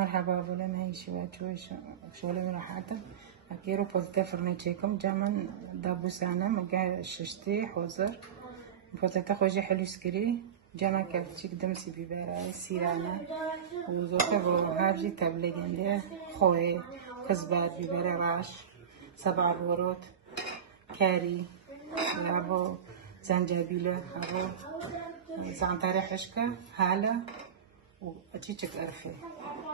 مرحبا ولا نعيش واتوش شغله من راحته اكيرو بوزيتيف فرني تشيكم جامن دابوسانا مقا ششتي حوزر بوزيتيف خوجي حلو سكري جامن كالتشيك دمسي بيبارا سيرانا وزوكا وهابجي تبلغنده خوي كزبار بيبارا راش 7 ورود كاري لابو زنجبيله ابو زعتر حشكه هاله وأتيتك أرفي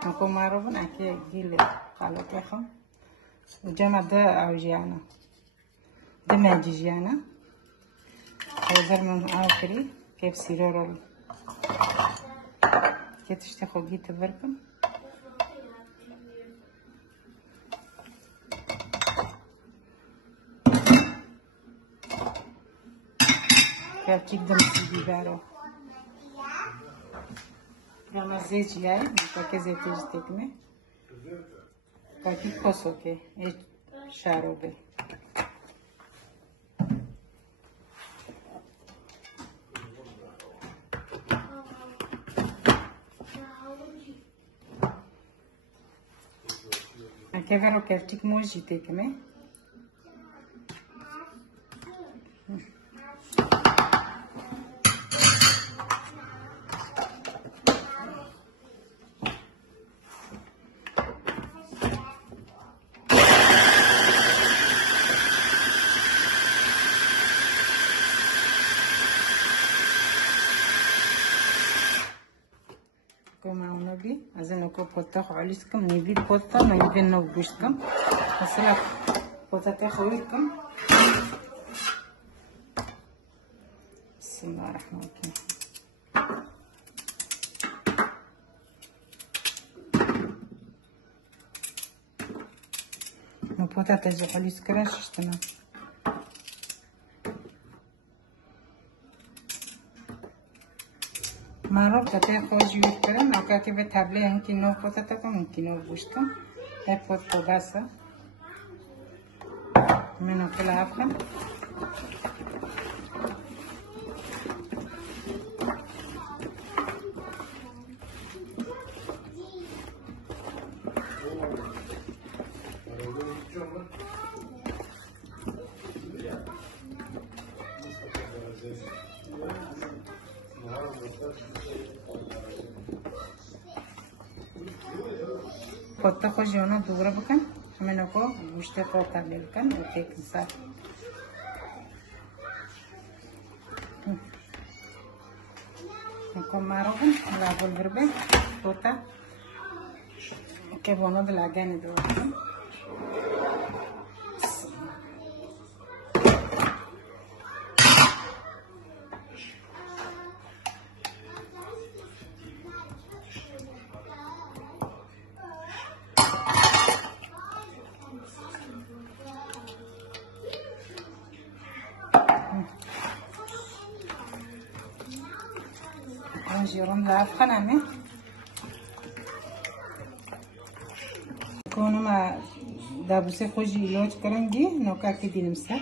نكون معروفين أكيد جيل خالتهم وجمع ده أوجيانا ده ما جيجيانا هذا من آخري كيف سيرورو كيف تشتغل جيت تبركم كيف تقدم تجيبي بارو Ama zeyt yağı, porque zeyt istekme. Kaki kosoke, şarobe. Akevero keftik moji tekme. معونبي عايزين نكون بوتا عليكم نبي بوتا ما يبي نوجشكم مثلا بوتا تاخذكم بسم الله الرحمن الرحيم بوتا تجي عليكم شفتنا مرة كتير خوش يذكرن أو كتير بتابلة هنكي نو فوتا تكون هنكي نو بوشتم هاي فوت فوباسا منو كل عفن पत्ता को जो ना दूर बकन हमें नको गुश्ते को कर लेकन एक साथ नको मारो बन लागल बरबे पत्ता के बोनो लागे नहीं दो جيرون ضعف خنامي كونو ما دابوسي خوجي لوج كرنجي نوكا كدي نمسح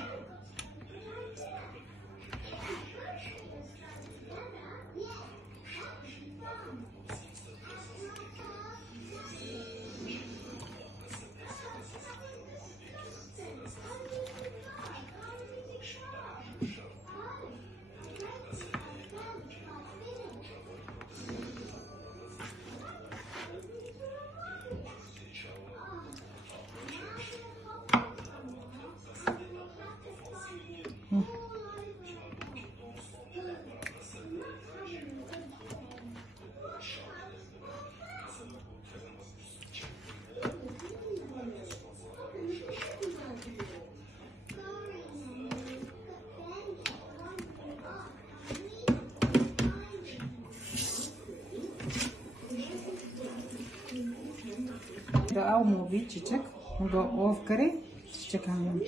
او موبي çiçek bu off kare çiçek hanım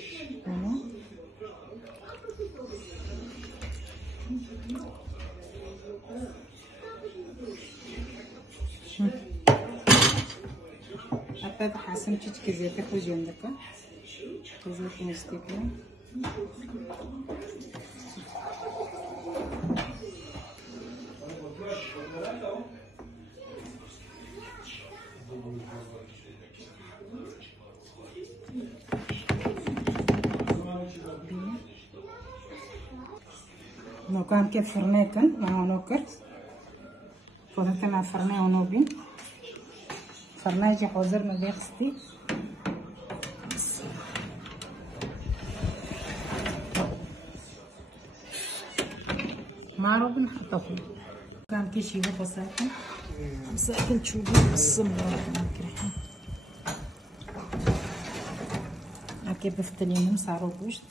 bunu hatta da hasım çiçek zeyte koyacağım dakika zeytin istekli كان كيف فرنيكن مع نوكرت فوتتنا فرني ونوبين فرناجي حوزرنا بيخستي ما روبن حتى فيه كان كيشي هو ساكن ساكن تشوفي السمرة كريحة هكي بفتلينهم صاروا بوشت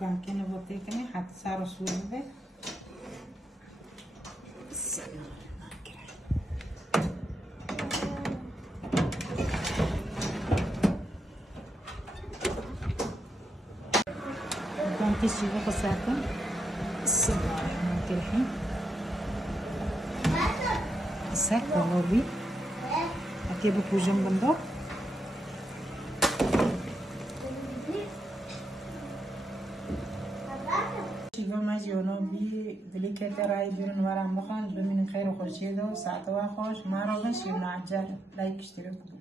كان كنا بطيكني حتى صاروا سويدة كان كيشي بقى ساكن الصباح الحين ساكن لوبي أكيد بكوجن بندو شيفا ماجي ونوبي دليكة راي بيرن ورا مخان بمن خير وخوشيدو ساعة واخوش ما روغن شيونا عجال لايك اشتركوا